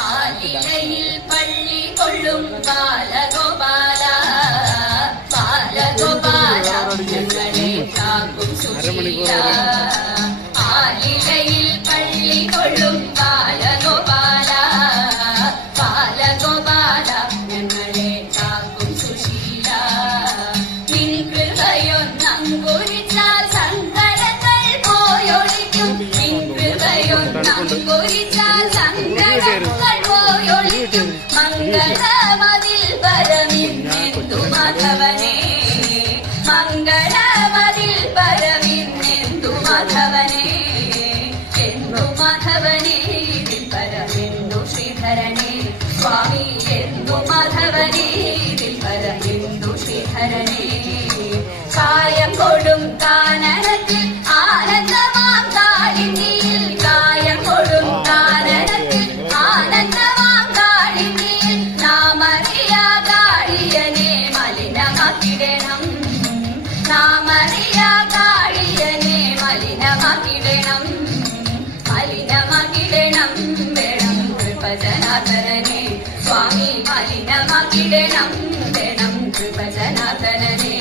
ആലിലയിൽ പള്ളി കൊള്ളും ബാലഗോപാല ബാലഗോപാല ഞങ്ങളെ കാക്കും സുശീല ആലിലയിൽ പള്ളി കൊള്ളും ബാലഗോപാല ബാലഗോപാല ഞങ്ങളെ കാക്കും സുശീല നിൻ കൃപയൊന്നങ്കുരിച്ചാൽ സങ്കടങ്ങൾ പോയൊളിക്കും നിൻ കൃപയൊന്നങ്കുരിച്ചാൽ സങ്കടങ്ങൾ പോയൊളിക്കും മംഗളമതിൽ പരമിന്നെന്തു മാധവനേ മംഗളമതിൽ പരമിന്നെന്തു മാധവനേ എന്തു മാധവനേ ഇതിൽ പരമെന്തു ശ്രീധരനേ സ്വാമി എന്തു മാധവനേ ഇതിൽ പരമെന്തു ശ്രീധരനേ കായം കൊടും കാനനത്തിൽ ആനന്ദമാം കാളിന്തിയിൽ കായം കൊടും കാനനത്തിൽ ആനന്ദമാം കാളിന്തിയിൽ നാമറിയാ കാളിയനെ മലിനമാക്കിടണം നാമറിയാ കാളിയനെ മലിനമാക്കിടണം മലിനമാക്കിടണം വേണം കൃപജനാർദ്ദനനെ സ്വാമി മലിനമാക്കിടണം വേണം കൃപജനാർദ്ദനനെ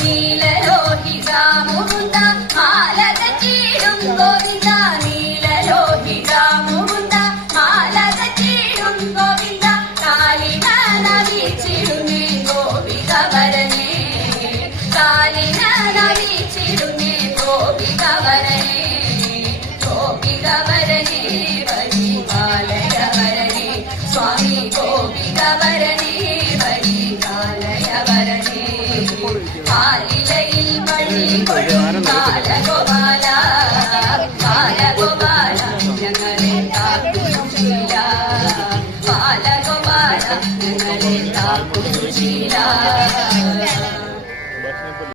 നീലലോഹിത മുകുന്ദ മാലതീടും ഗോവിന്ദ നീലലോഹിത മുകുന്ദ മാലതീടും ഗോവിന്ദ കാലിന നവീച്ചിടുന്നേ ഗോപികവരനേ കാലിന നവീച്ചിടുന്നേ ഗോപികവരനേ ഗോപികവരനേ വരി കാലയവരനേ സ്വാമി ഗോപികവരനേ വരി കാലയവരനേ ആലിലയിൽ പള്ളി കൊള്ളും ബാലഗോപാല ബാലഗോപാല ഞങ്ങളെ കാക്കും സുശീല ബാലഗോപാല ഞങ്ങളെ കാക്കും സുശീല